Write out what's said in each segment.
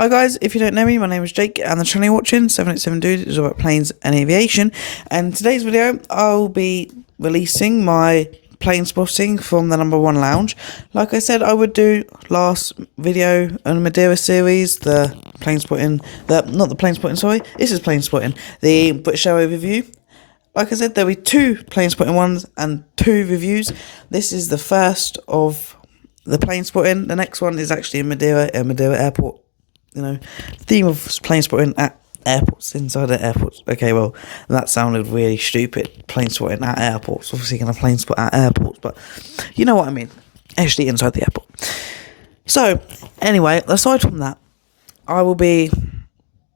Hi guys, if you don't know me, my name is Jake and the channel you're watching, 787 Dude, is about planes and aviation. And today's video, I'll be releasing my plane spotting from the #1 lounge. Like I said, I would do last video on Madeira series, the plane spotting, not the plane spotting, sorry, this is plane spotting, the British Air overview. Like I said, there'll be 2 plane spotting ones and 2 reviews. This is the first of the plane spotting. The next one is actually in Madeira Airport. You know, theme of plane spotting at airports, inside the airports. Okay, well, that sounded really stupid. Plane spotting at airports. Obviously, going to plane spot at airports, but you know what I mean. Actually, inside the airport. So, anyway, aside from that, I will be,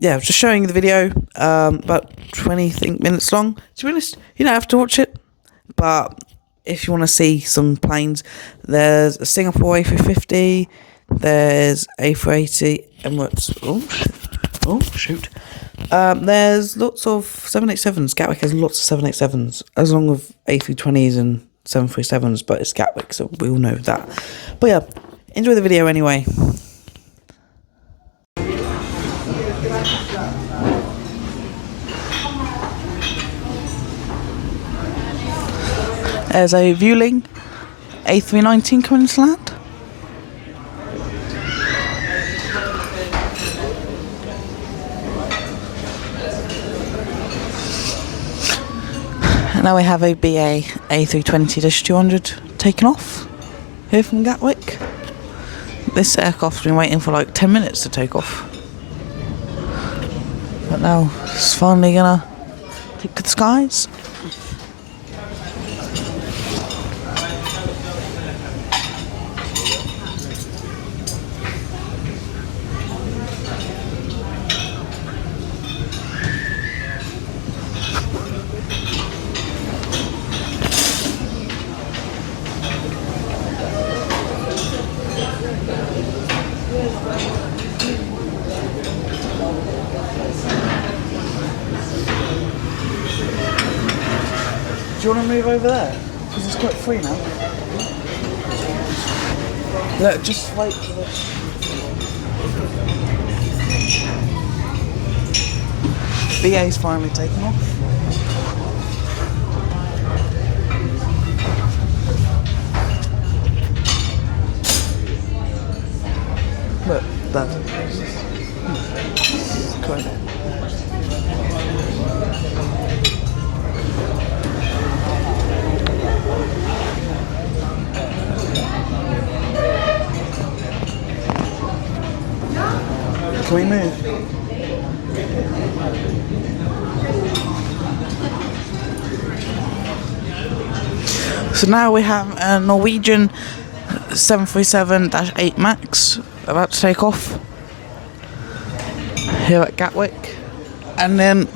just showing you the video. About 20 minutes long. To be honest, you don't have to watch it, but if you want to see some planes, there's a Singapore A350. There's A380 Emirates. Oh shoot. There's lots of 787s. Gatwick has lots of 787s, as long as A320s and 737s, but it's Gatwick, so we all know that. But yeah, enjoy the video anyway. There's a Vueling A319 coming to land. Now we have a BA A320-200 taken off here from Gatwick. This aircraft's been waiting for like 10 minutes to take off. But now it's finally gonna take to the skies. Do you want to move over there? Because it's quite free now. Look, just wait for this. BA's finally taken off. Look, that. Cool. Can we move? So now we have a Norwegian 737-8 MAX about to take off here at Gatwick, and then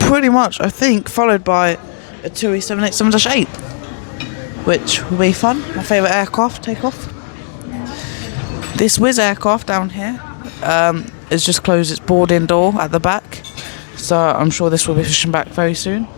pretty much I think followed by a TUI 787-8, which will be fun. My favourite aircraft take off. This Wizz aircraft down here has just closed its boarding door at the back, so I'm sure this will be pushing back very soon.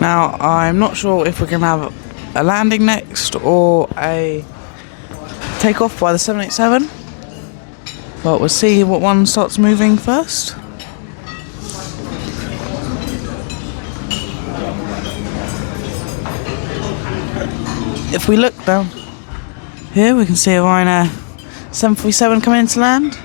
Now, I'm not sure if we're going to have a landing next or a takeoff by the 787, but we'll see what one starts moving first. If we look down here, we can see a Ryanair 737 coming into land.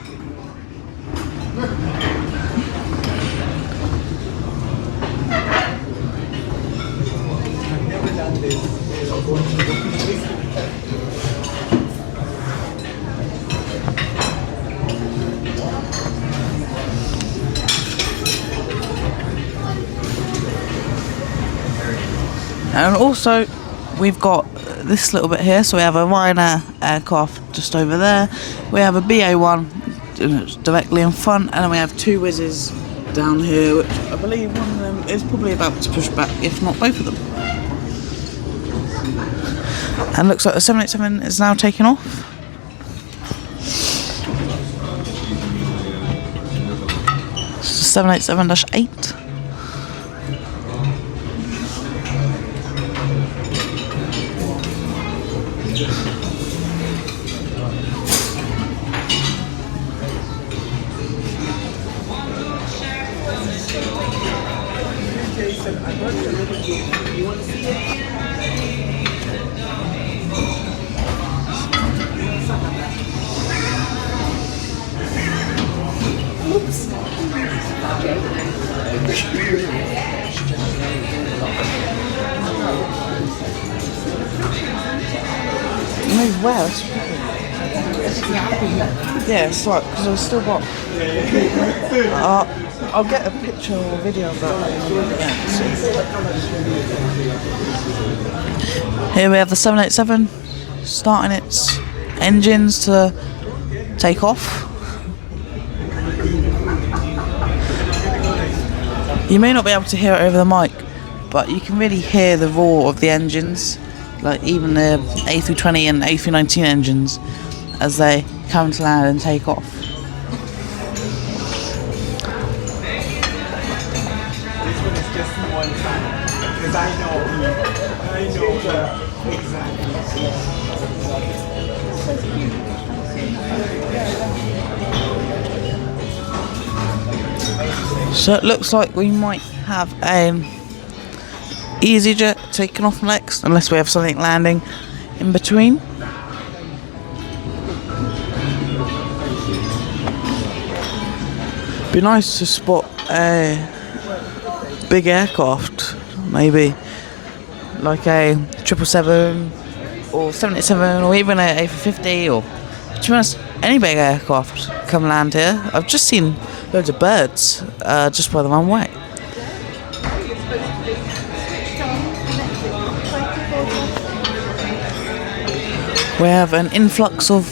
And also, we've got this little bit here. So we have a Ryanair aircraft just over there. We have a BA1 directly in front, and then we have two whizzes down here, which I believe one of them is probably about to push back, if not both of them. And looks like the 787 is now taking off. It's the 787-8. You want to see it? Oops. Move well. Yeah, it's right, because I've still got. I'll get a picture or a video of that. Here we have the 787 starting its engines to take off. You may not be able to hear it over the mic, but you can really hear the roar of the engines, like even the A320 and A319 engines, as they come to land and take off. So it looks like we might have an EasyJet taking off next, unless we have something landing in between. Be nice to spot a big aircraft, maybe like a 777 or 787 or even a A350, or to be honest, any big aircraft come land here. I've just seen loads of birds just by the runway. We have an influx of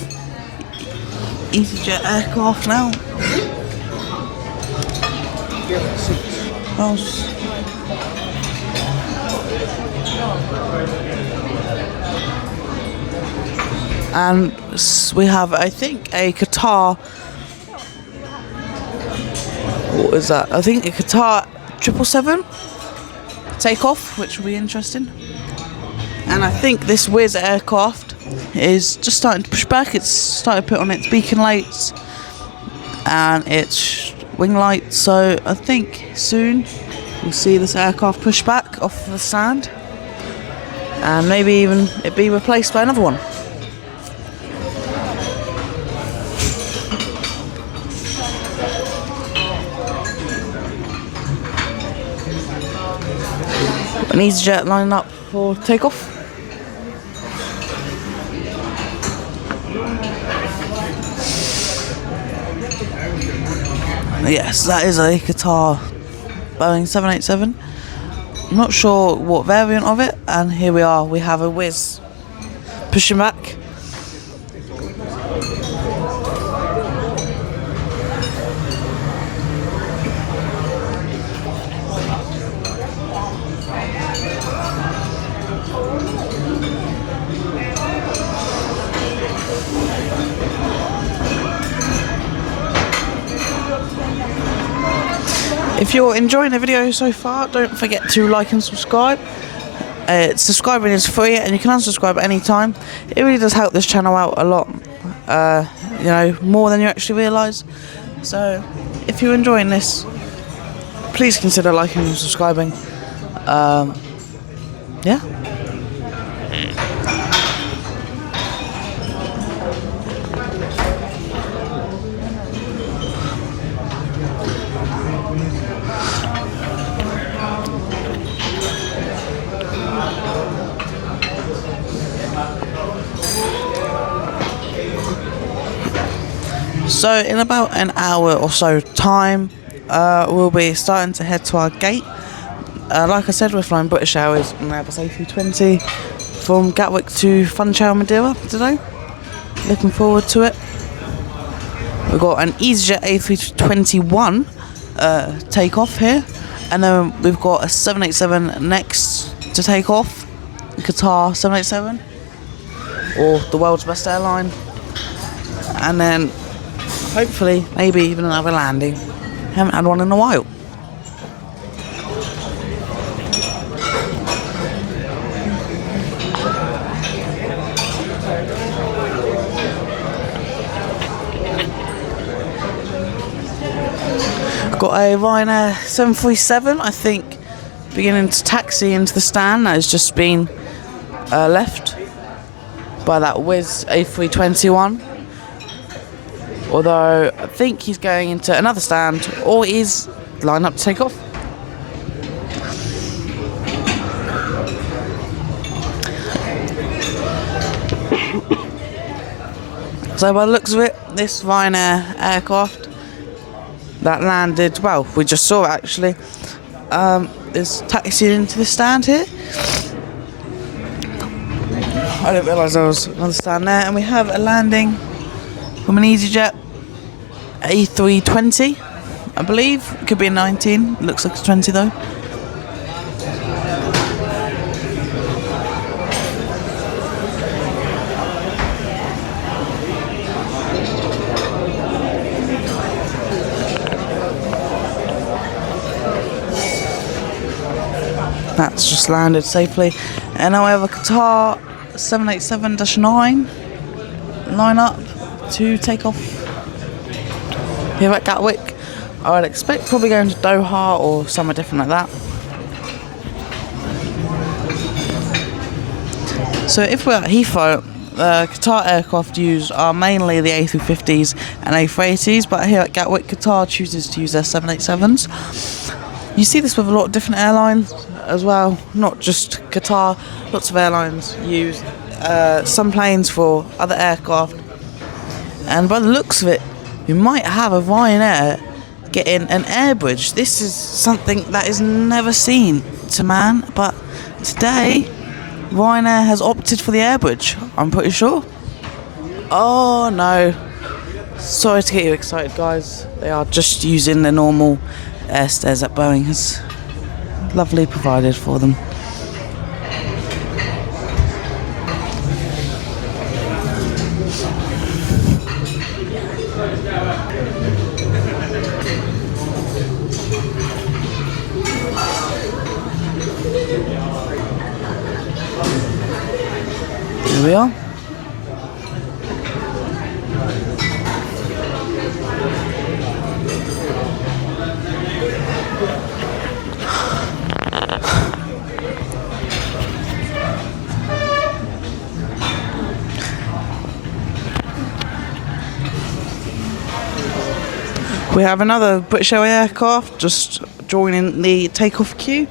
EasyJet aircraft now. And we have, I think, a Qatar. What is that? I think a Qatar 777 takeoff, which will be interesting. And I think this Wizz aircraft is just starting to push back. It's started to put on its beacon lights and its wing lights. So I think soon we'll see this aircraft push back off the stand, and maybe even it be replaced by another one. An EasyJet lining up for takeoff. Yes, that is a Qatar Boeing 787. I'm not sure what variant of it, and here we are. We have a Wizz pushing back. If you're enjoying the video so far, don't forget to like and subscribe. Subscribing is free and you can unsubscribe at any time. It really does help this channel out a lot, you know, more than you actually realise. So if you're enjoying this, please consider liking and subscribing. Yeah. So in about an hour or so time, we'll be starting to head to our gate. Like I said, we're flying British Airways on Airbus A320 from Gatwick to Funchal, Madeira today. Looking forward to it. We've got an EasyJet A321 take-off here, and then we've got a 787 next to take off, Qatar 787, or the world's best airline, and then hopefully maybe even another landing. Haven't had one in a while. Got a Ryanair 737, I think, beginning to taxi into the stand that has just been left by that Wizz A321. Although I think he's going into another stand, or is lined up to take off. So by the looks of it, this Ryanair aircraft that landed, well, we just saw it actually, is taxiing into the stand here. I didn't realise there was another stand there, and we have a landing from an EasyJet A320, I believe. It could be a 19, looks like it's 20 though. That's just landed safely. And now we have a Qatar 787-9 line up to take off here at Gatwick. I would expect probably going to Doha or somewhere different like that. So if we're at Heathrow, the Qatar aircraft used are mainly the A350s and A380s, but here at Gatwick, Qatar chooses to use their 787s. You see this with a lot of different airlines as well, not just Qatar. Lots of airlines use some planes for other aircraft, and by the looks of it, we might have a Ryanair getting an air bridge. This is something that is never seen to man, but today Ryanair has opted for the air bridge, I'm pretty sure. Oh no, sorry to get you excited guys, they are just using the normal air stairs that Boeing has lovely provided for them. Here we are. We have another British Airways aircraft just joining the takeoff queue.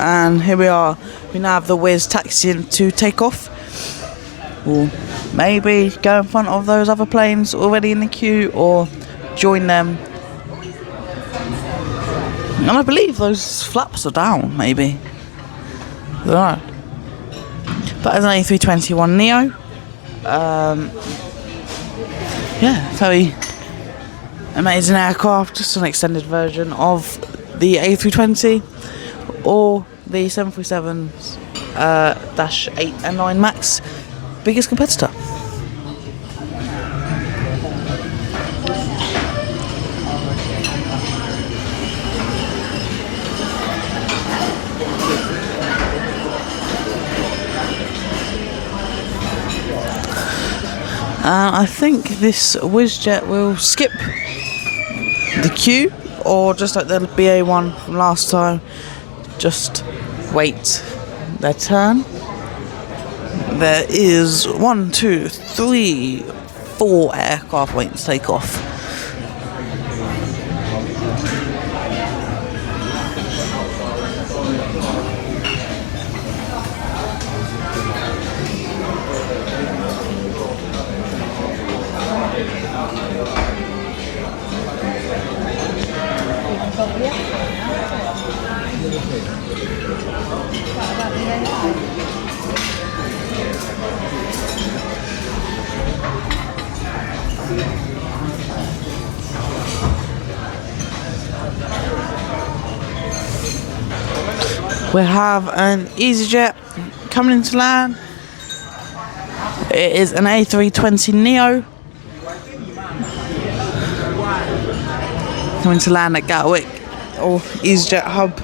And here we are. We now have the Wizz taxiing to take off. Or maybe go in front of those other planes already in the queue, or join them. And I believe those flaps are down, maybe. I don't know. But as an A321 Neo, yeah, very amazing aircraft, just an extended version of the A320 or the 737's -8 and 9 MAX biggest competitor. I think this WizJet will skip the queue, or just like the BA1 from last time, just wait their turn. There is 1, 2, 3, 4 aircraft waiting to take off. We have an EasyJet coming into land. It is an A320neo coming to land at Gatwick, or EasyJet hub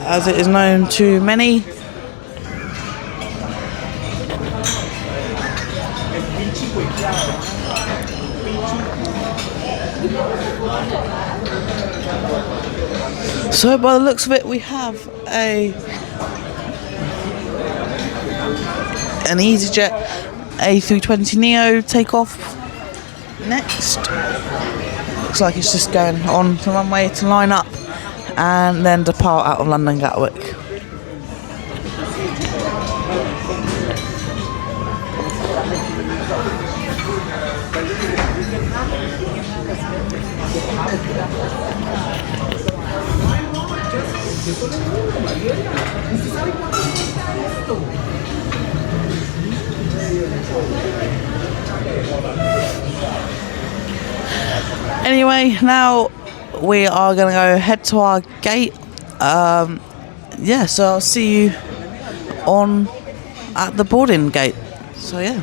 as it is known to many. So by the looks of it, we have an EasyJet A320neo take off next. Looks like it's just going on the runway to line up and then depart out of London Gatwick. Anyway, now we are going to go head to our gate. Yeah, so I'll see you at the boarding gate. So yeah.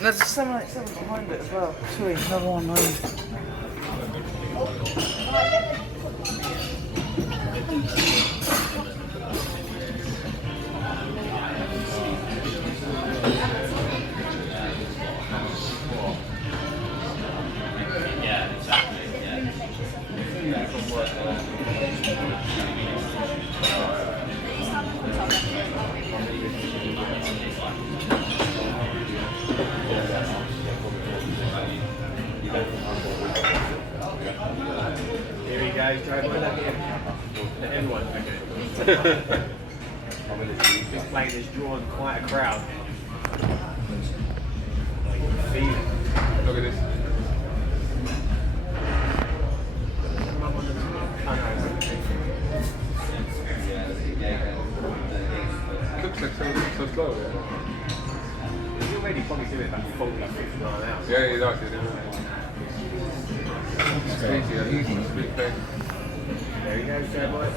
There's a 787 behind it as well. Sorry, another one. Here he goes, try to the nº1. Okay. This plane has drawn quite a crowd. Look at this. Looks like so slow, yeah. He's already probably doing about 40, 50 miles an hour. Yeah, he's actually doing it. It's crazy, that easy, it's a big thing. There he goes, Jeremiah.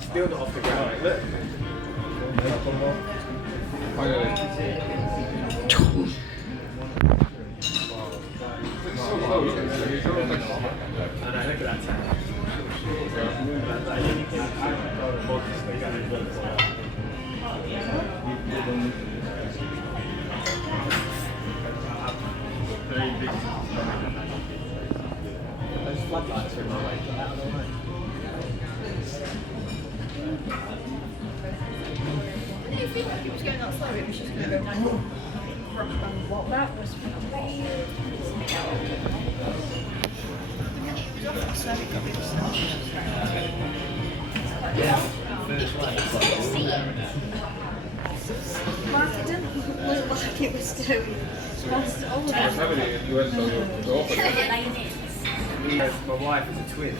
Still not off the ground, mate. Look. Oh, yeah. It's so slow, look at it. He's so like... I know, look at that tower. Those floodlights are in my way. Get out of the way. I didn't feel like it was going that slow, it was just going to go down. What that was weird. Yeah. Mark, it didn't look like it was going fast at all. What's happening in the US, so My wife is a twin,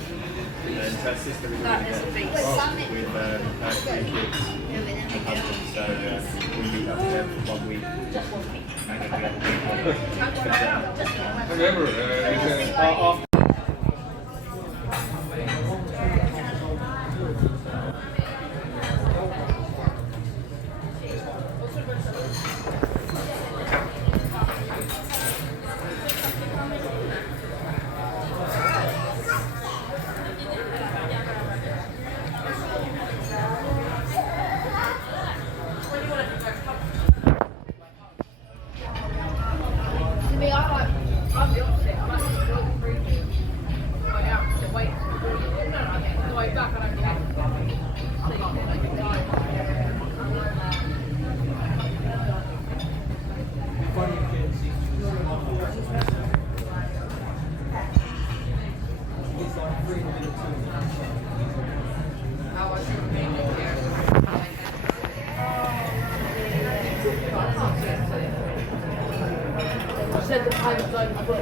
and her sister is That is a already beast. there with her 3 kids and husband, so we meet up with them for 1 week. And then we have a week I remember, off. I'm the opposite. I'm actually really freaky. Way out, wait. The way back, I don't care. Said the time zone, I've got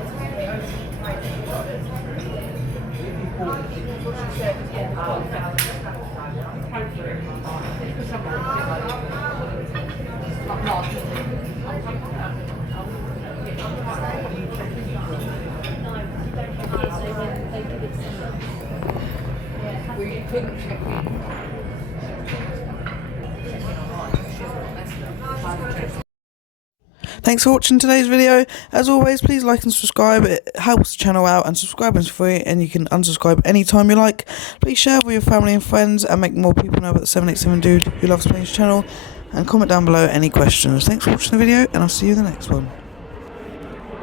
Thanks for watching today's video. As always, please like and subscribe. It helps the channel out, and subscribing is free and you can unsubscribe anytime you like. Please share with your family and friends and make more people know about the 787 Dude Who Loves Planes channel, and comment down below any questions. Thanks for watching the video, and I'll see you in the next one.